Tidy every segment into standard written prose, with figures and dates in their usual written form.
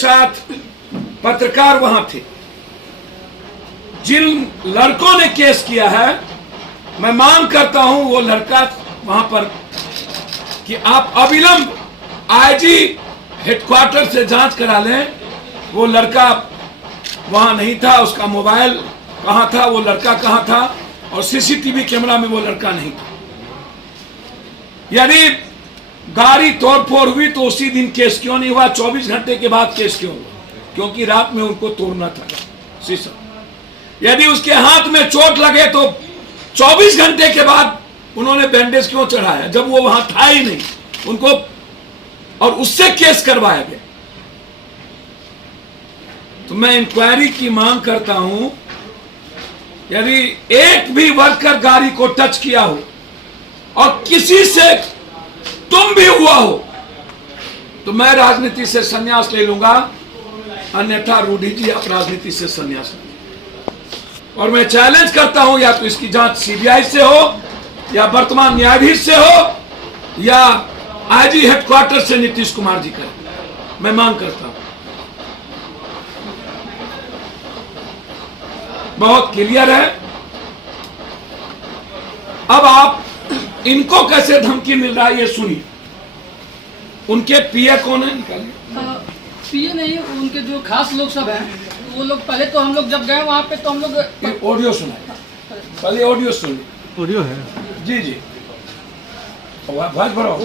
साथ पत्रकार वहां थे। जिन लड़कों ने केस किया है, मैं मांग करता हूं वो लड़का वहां पर कि आप अविलंब आईजी हेडक्वार्टर से जांच करा लें। वो लड़का वहां नहीं था, उसका मोबाइल कहां था, वो लड़का कहां था, और सीसीटीवी कैमरा में वो लड़का नहीं था। यदि गाड़ी तोड़फोड़ हुई तो उसी दिन केस क्यों नहीं हुआ? 24 घंटे के बाद केस क्यों हुआ? क्योंकि रात में उनको तोड़ना था शीशा। यदि उसके हाथ में चोट लगे तो 24 घंटे के बाद उन्होंने बैंडेज क्यों चढ़ाया, जब वो वहां था ही नहीं उनको, और उससे केस करवाया गया? तो मैं इंक्वायरी की मांग करता हूं। यदि एक भी वर्कर गाड़ी को टच किया हो और किसी से तुम भी हुआ हो तो मैं राजनीति से संन्यास ले लूंगा, अन्यथा रूडी जी आप राजनीति से संन्यास लें। और मैं चैलेंज करता हूं, या तो इसकी जांच सीबीआई से हो, या वर्तमान न्यायाधीश से हो, या आईजी हेडक्वार्टर से नीतीश कुमार जी करें। मैं मांग करता हूं। बहुत क्लियर है। अब आप इनको कैसे धमकी मिल रहा है ये सुनिए। उनके पीए कौन है? निकालिए। पीए नहीं, उनके जो खास लोग सब हैं वो लोग। पहले तो हम लोग जब गए वहाँ पे तो हम लोग ऑडियो सुनाए, पहले ऑडियो सुनिए। ऑडियो है जी जी, आवाज बढ़ाओ।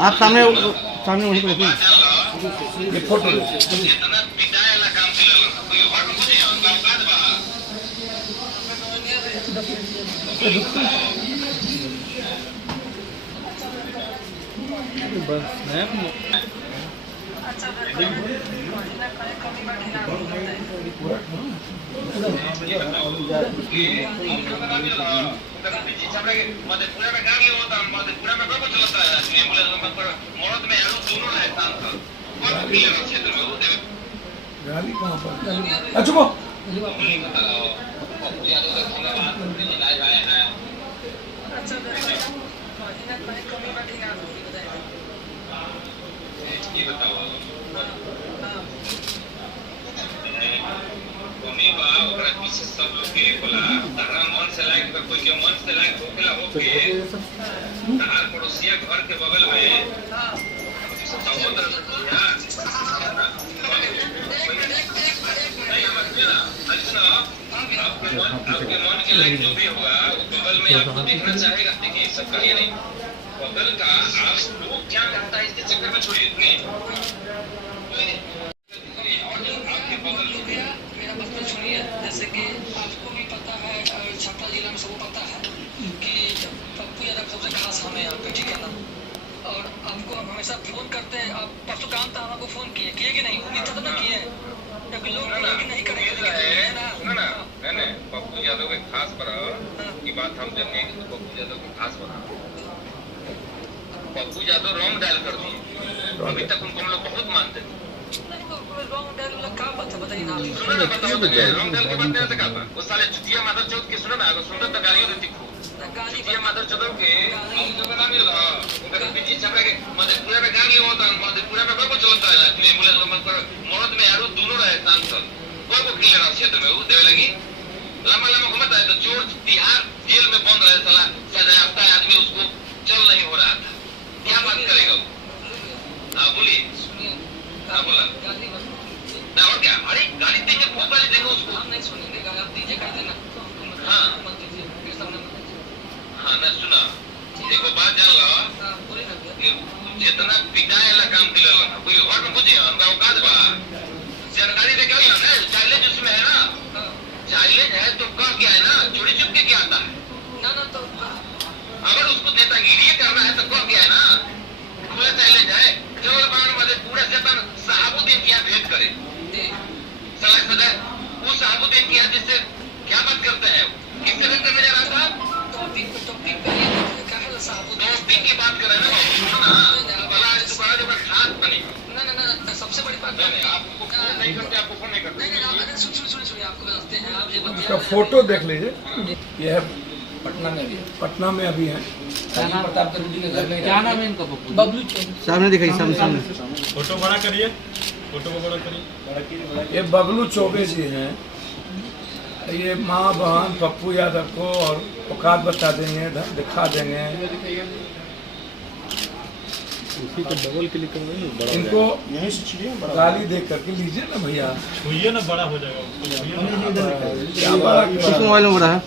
आप सामने वहीं पर देखिए, ये फोटो गाली कहाँ पर? अच्छा वो पड़ोसिया घर के बगल में आपके मन के लायक जो भी होगा वो बगल में आपको देखना चाहेगा। देखिए सबका ये नहीं, बगल का आप लोग क्या करता है इसके चक्कर में छोड़िए। आपके बगल मेरा बचपन सुनिए, जैसे कि आपको भी पता है, छपरा जिला में सबको पता है कि पप्पू यादव सबसे खास हमें यहाँ पे, ठीक है ना। और आपको हम हमेशा फोन करते हैं। आप परसों काम था, हमको फोन किए कि नहीं? उम्मीद था ना किए, क्योंकि लोग नहीं करेंगे ना। पप्पू यादव के खास बना की बात हम जब नहीं, तो पप्पू यादव के खास बना। पप्पू यादव रॉन्ग डायल कर दिए। अभी तक उनको हम लोग बहुत मानते थे। रॉन्ग डायल वाला क्या बात है बताइए ना। सुनो ना, बताओ रॉन्ग डायल के बात नहीं से कहा। वो साले चुतिया मादर चौथ के सुनो ना, अगर सुनो तो गालियों देती खूब। चुतिया मादर चौथ के हम जो बना मिल रहा उनका पीछे छपरा के मधेपुरा में गाली होता है। मधेपुरा में बाबू चलता है एम्बुलेंस नंबर मरद में यारो दोनों रहे सांसद कोई को क्लियर क्षेत्र में वो देवे लगी। लंबा लंबा घुमाता है तो चोर तिहाड़ जेल में बंद रहे, साला सजा याफ्ता आदमी, उसको चल नहीं हो रहा था। क्या बात करेगा वो? हाँ बोलिए। हाँ बोला ना, और क्या? अरे गाली दीजिए, खूब गाली देंगे उसको। हम नहीं सुनेंगे, गाली दीजिए कर देना। हाँ हाँ ना, सुना देखो बात जान लो, जितना पिटाए ला काम के लिए कोई घर में पूछे उनका औकात बा जानकारी दे क्या ना। चैलेंज उसमें है ना, चैलेंज है तो कह क्या है ना, चोरी चुप के क्या आता है ना। तो अगर उसको नेतागिरी करना है तो कह क्या है ना, खुला चैलेंज है। केवल बार पूरा जतन साहबुद्दीन की भेंट करे सलाह सदा वो साहबुद्दीन की जिससे क्या बात करते हैं, किससे भेंट करने जा रहा था? टॉपिक पे दोस्ती की बात कर रहे हैं ना, बड़ा जो खास बनी ना। सबसे बड़ी बात आपको फोन नहीं करते, आपको फोन नहीं करते। सुनिए आपको बताते हैं, आप ये उसका फोटो देख लीजिए। ये है पटना में भी है। पटना में अभी हैं। राजीव प्रताप के रूडी के घर में क्या नाम है इनका? बबलू चौबे। सामने दिखाइए, सामने सामने। फोटो बड़ा करिए, फोटो को बड़ा करिए। ये बबलू चौबे जी हैं। ये माँ बहन पप्पू यादव को और औकात बता देंगे, दिखा देंगे। डबल क्लिक करेंगे, इनको गाली दे करके लीजिए ना भैया। छुइए ना, बड़ा हो जाएगा उसको, क्या बड़ा किस मोबाइल में बड़ा है?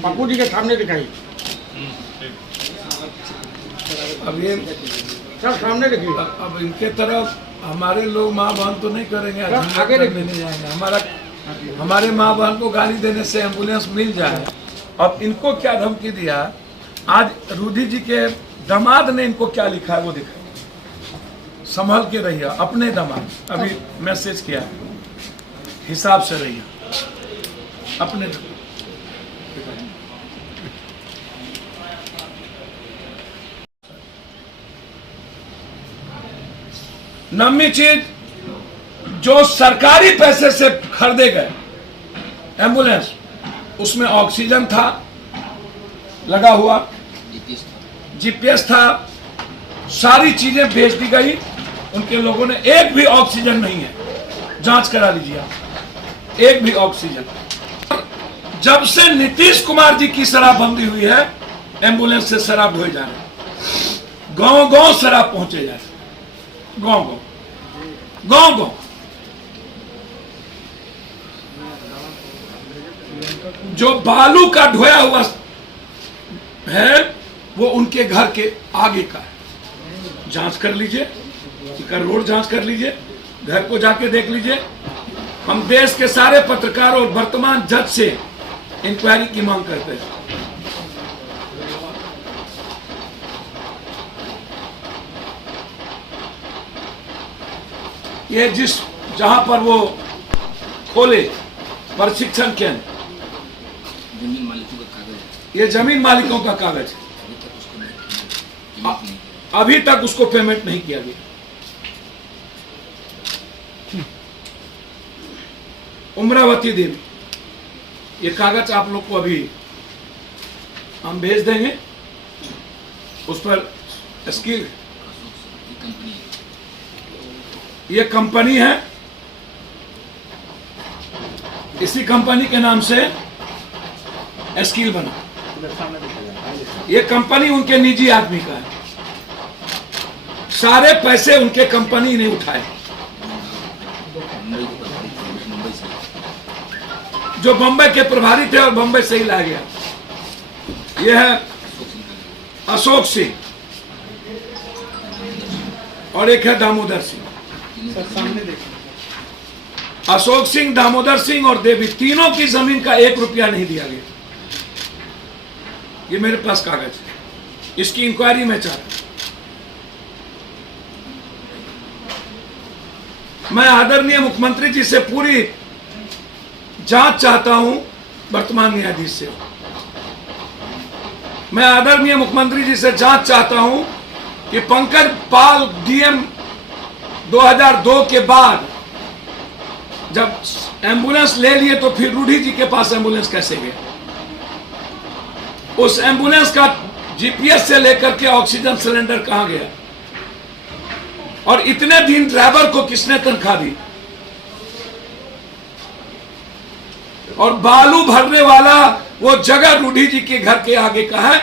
पप्पू जी के सामने दिखाइए। अब ये सर सामने देखिए। अब इनके तरफ हमारे लोग माँ बहन तो नहीं करेंगे, आगे लेने जाएंगे। हमारे माँ बहन को गाली देने से एम्बुलेंस मिल जाए। अब इनको क्या धमकी दिया, आज रूडी जी के दामाद ने इनको क्या लिखा है वो दिखाई। संभल के रहिए, अपने दामाद अभी मैसेज किया, हिसाब से रहिए अपने। नववीं चीज, जो सरकारी पैसे से खरीदे गए एम्बुलेंस, उसमें ऑक्सीजन था लगा हुआ, जीपीएस था, सारी चीजें बेच दी गई। उनके लोगों ने, एक भी ऑक्सीजन नहीं है, जांच करा लीजिए, एक भी ऑक्सीजन। जब से नीतीश कुमार जी की शराबबंदी हुई है, एम्बुलेंस से शराब ढोए जा रहे, गांव गांव शराब पहुंचे जा रहे, गांव गांव गांव गांव। जो बालू का ढोया हुआ है वो उनके घर के आगे का है। जांच कर लीजिए, रोड जांच कर लीजिए, घर को जाके देख लीजिए। हम देश के सारे पत्रकारों और वर्तमान जज से इंक्वायरी की मांग करते हैं। ये जहां पर वो खोले प्रशिक्षण केंद्र, जमीन मालिकों का कागज है, ये जमीन मालिकों का कागज है, अभी तक उसको पेमेंट नहीं किया गया। उम्रावती देवी, ये कागज आप लोग को अभी हम भेज देंगे, उस पर स्किल, ये कंपनी है, इसी कंपनी के नाम से स्किल बना। ये कंपनी उनके निजी आदमी का है, सारे पैसे उनके कंपनी ने उठाए। जो बंबई के प्रभारी थे और बंबई से ही लाया गया। यह है अशोक सिंह और एक है दामोदर सिंह। अशोक सिंह, दामोदर सिंह और देवी, तीनों की जमीन का 1 रुपया नहीं दिया गया। ये मेरे पास कागज है, इसकी इंक्वायरी मैं चाहता हूं। मैं आदरणीय मुख्यमंत्री जी से पूरी जांच चाहता हूं, वर्तमान न्यायाधीश से। मैं आदरणीय मुख्यमंत्री जी से जांच चाहता हूं कि पंकज पाल डीएम 2002 के बाद जब एम्बुलेंस ले लिए तो फिर रूडी जी के पास एम्बुलेंस कैसे गया? उस एम्बुलेंस का जीपीएस से लेकर के ऑक्सीजन सिलेंडर कहां गया? और इतने दिन ड्राइवर को किसने तनख्वाह दी? और बालू भरने वाला वो जगह रूडी जी के घर के आगे का है,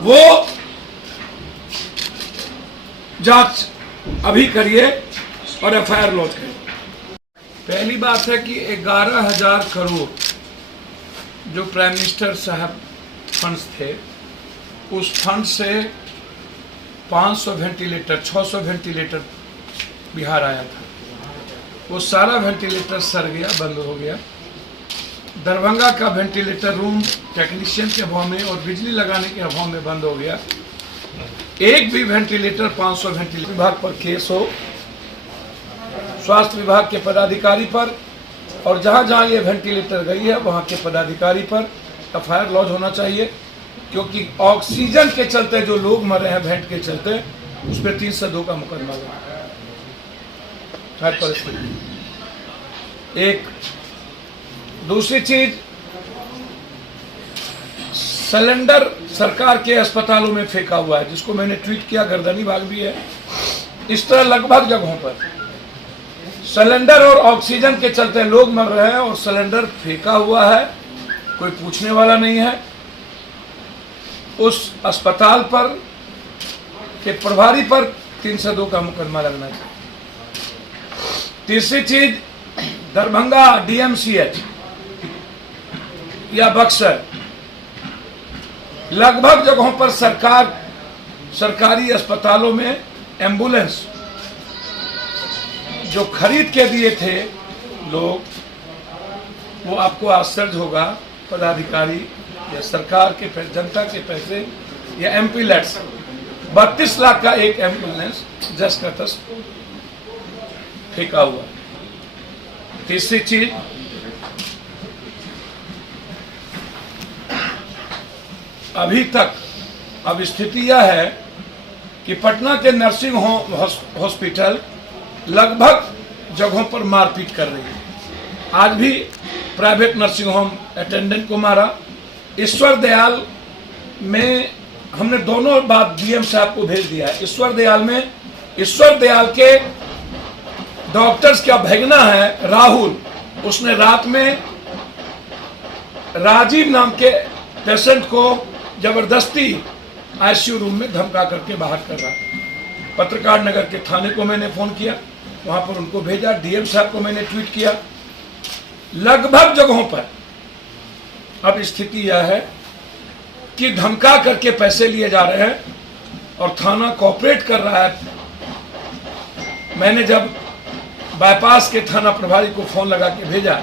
वो जांच अभी करिए और एफआईआर लॉन्च करिए। पहली बात है कि 11,000 करोड़ जो प्राइम मिनिस्टर साहब फंड्स थे, उस फंड से 500 वेंटिलेटर, 600 वेंटिलेटर बिहार आया था। वो सारा वेंटिलेटर सड़ गया, बंद हो गया। दरभंगा का वेंटिलेटर रूम टेक्नीशियन के अभाव में और बिजली लगाने के अभाव में बंद हो गया। एक भी वेंटिलेटर, 500 वेंटिलेटर विभाग पर केस हो, स्वास्थ्य विभाग के पदाधिकारी पर, और जहां जहां ये वेंटिलेटर गई है वहां के पदाधिकारी पर एफआईआर लॉन्च होना चाहिए। क्योंकि ऑक्सीजन के चलते जो लोग मरे हैं वेंट के चलते, उस पर 302 का मुकदमा लगा। एक दूसरी चीज, सिलेंडर सरकार के अस्पतालों में फेंका हुआ है, जिसको मैंने ट्वीट किया, गर्दनी बाग भी है। इस तरह लगभग जगहों पर सिलेंडर और ऑक्सीजन के चलते लोग मर रहे हैं और सिलेंडर फेंका हुआ है, कोई पूछने वाला नहीं है। उस अस्पताल पर के प्रभारी पर 302 का मुकदमा लगना चाहिए। तीसरी चीज, दरभंगा DMCH या बक्सर, लगभग जगहों पर सरकारी अस्पतालों में एम्बुलेंस जो खरीद के दिए थे लोग, वो आपको आश्चर्य होगा, पदाधिकारी या सरकार के जनता के पैसे या MP लैट्स 32 लाख का एक एम्बुलेंस जस का तस फेंका हुआ। तीसरी चीज, अभी तक अब स्थिति यह है कि पटना के नर्सिंग होम हॉस्पिटल लगभग जगहों पर मारपीट कर रही है। आज भी प्राइवेट नर्सिंग होम अटेंडेंट को मारा। ईश्वर दयाल में हमने दोनों बात DM साहब को भेज दिया है। ईश्वर दयाल के डॉक्टर्स का भगना है राहुल, उसने रात में राजीव नाम के पेशेंट को जबरदस्ती ICU रूम में धमका करके बाहर कर रहा है। पत्रकार नगर के थाने को मैंने फोन किया, वहां पर उनको भेजा। DM साहब को मैंने ट्वीट किया। लगभग जगहों पर अब स्थिति यह है कि धमका करके पैसे लिए जा रहे हैं और थाना कोऑपरेट कर रहा है। मैंने जब बाईपास के थाना प्रभारी को फोन लगा के भेजा,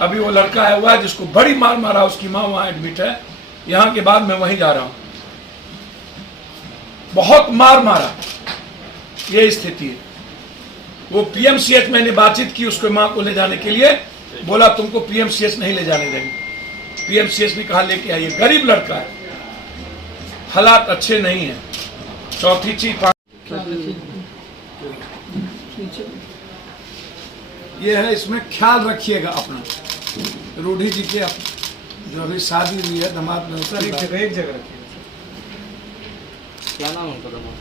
अभी वो लड़का आया हुआ है जिसको बड़ी मार मारा, उसकी मां वहां एडमिट है। यहां के बाद मैं वहीं जा रहा हूं। बहुत मार मारा, ये स्थिति है। वो PMCH मैंने बातचीत की उसको मां को ले जाने के लिए, बोला तुमको PMCH नहीं ले जाने देंगे। PMCH ने कहा लेके आइए, गरीब लड़का है, हालात अच्छे नहीं है। चौथी चीज ये है, इसमें ख्याल रखिएगा अपना। रूढ़ी जी के जो अभी शादी हुई है, दामाद में एक जगह रखिए। क्या नाम है उनका दामाद?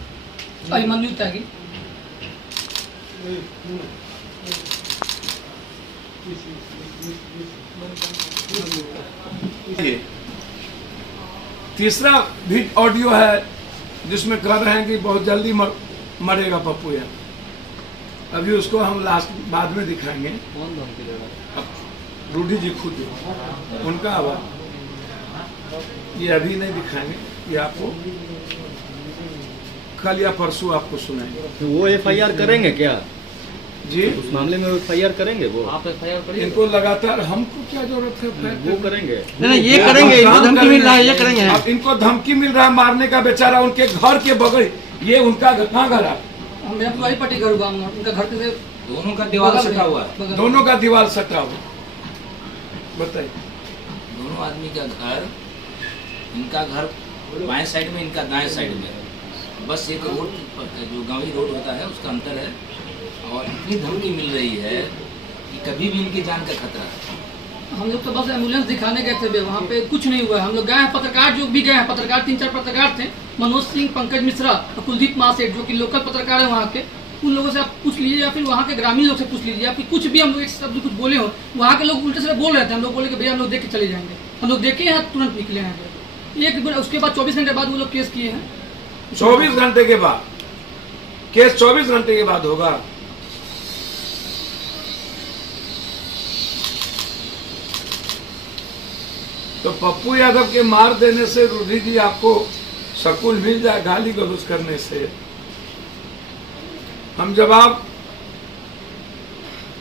अभिमन्यु त्यागी। तीसरा भी ऑडियो है जिसमें कह रहे हैं कि बहुत जल्दी मरेगा पप्पू यार। अभी उसको हम लास्ट बाद में दिखाएंगे। कौन धमकी दे रहा है? रूढ़ी जी खुद उनका आवाज, ये अभी नहीं दिखाएंगे, ये आपको कल या परसों आपको सुनाएंगे। तो वो FIR करेंगे क्या जी? उस मामले में FIR करेंगे वो? आप FIR करिए। इनको लगातार, हमको क्या जरूरत है? वो करेंगे। नहीं ये करेंगे, इनको धमकी मिल रहा है, ये करेंगे। अब इनको धमकी मिल रहा है मारने का, बेचारा उनके घर के बगल, ये उनका कहाँ घर है? मेरा पुरानी पट्टी घर हुआ, उनका घर से दोनों का दीवार सटा हुआ है। बगल में। दोनों का दीवार सटा हुआ। बताइए। दोनों आदमी का घर, इनका घर बाएं साइड में, इनका दाएं साइड में, बस एक रोड जो गांवी रोड होता है उसका अंतर है। और इतनी धमकी मिल रही है कि कभी भी इनकी जान का खतरा है। हम लोग तो बस एम्बुलेंस दिखाने गए थे, वहाँ पे कुछ नहीं हुआ। हम लोग गए हैं, पत्रकार जो भी गए हैं, पत्रकार 3-4 पत्रकार थे, मनोज सिंह, पंकज मिश्रा और कुलदीप महासेठ, जो कि लोकल पत्रकार है वहाँ के। उन लोगों से आप पूछ लीजिए या फिर वहाँ के ग्रामीण लोग से पूछ लीजिए। आपकी कुछ भी हम लोग एक शब्द कुछ बोले हो, वहाँ के लोग उल्टे से बोल रहे थे। हम लोग बोले कि भैया हम लोग देख के चले जाएंगे। हम लोग देखे हैं, तुरंत निकले हैं। उसके बाद 24 घंटे बाद वो लोग केस किए हैं। 24 घंटे के बाद केस 24 घंटे के बाद होगा। तो पप्पू यादव के मार देने से रूढ़ी जी आपको सकूल मिल जाए गाली गलौज करने से। हम जब आप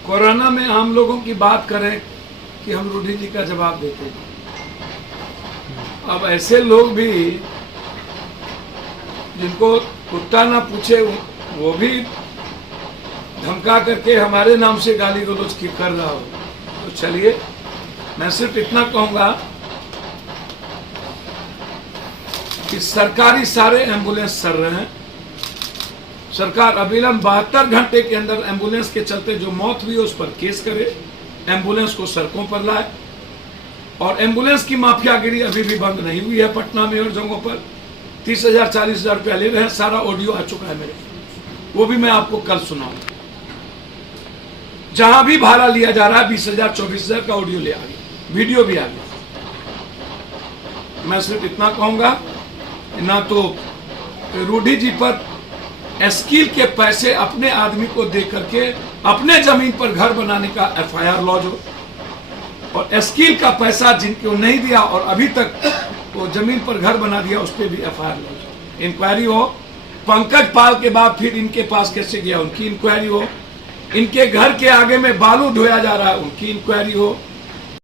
कोरोना में हम लोगों की बात करें कि हम रूढ़ी जी का जवाब देते हैं, अब ऐसे लोग भी जिनको कुत्ता ना पूछे वो भी धमका करके हमारे नाम से गाली गलौज की कर रहा हो। तो चलिए, मैं सिर्फ इतना कहूंगा कि सरकारी सारे एम्बुलेंस चल रहे हैं। सरकार अविलंब 72 घंटे के अंदर एम्बुलेंस के चलते जो मौत हुई है उस पर केस करे, एम्बुलेंस को सड़कों पर लाए। और एम्बुलेंस की माफियागिरी अभी भी बंद नहीं हुई है पटना में और जगहों पर। 30,000 40,000 रुपया ले रहे हैं, सारा ऑडियो आ चुका है मेरे, वो भी मैं आपको कल सुनाऊंगा। जहां भी भाड़ा लिया जा रहा है 20,000 24,000 का ऑडियो ले आ गया, वीडियो भी आ गया। मैं सिर्फ इतना कहूंगा, ना तो रूडी जी पर स्कील के पैसे अपने आदमी को दे करके अपने जमीन पर घर बनाने का FIR लॉज हो, और स्कील का पैसा जिनको नहीं दिया और अभी तक वो जमीन पर घर बना दिया उस पर भी FIR लॉज हो, इंक्वायरी हो। पंकज पाल के बाद फिर इनके पास कैसे गया उनकी इंक्वायरी हो। इनके घर के आगे में बालू ढोया जा रहा है, उनकी इंक्वायरी हो।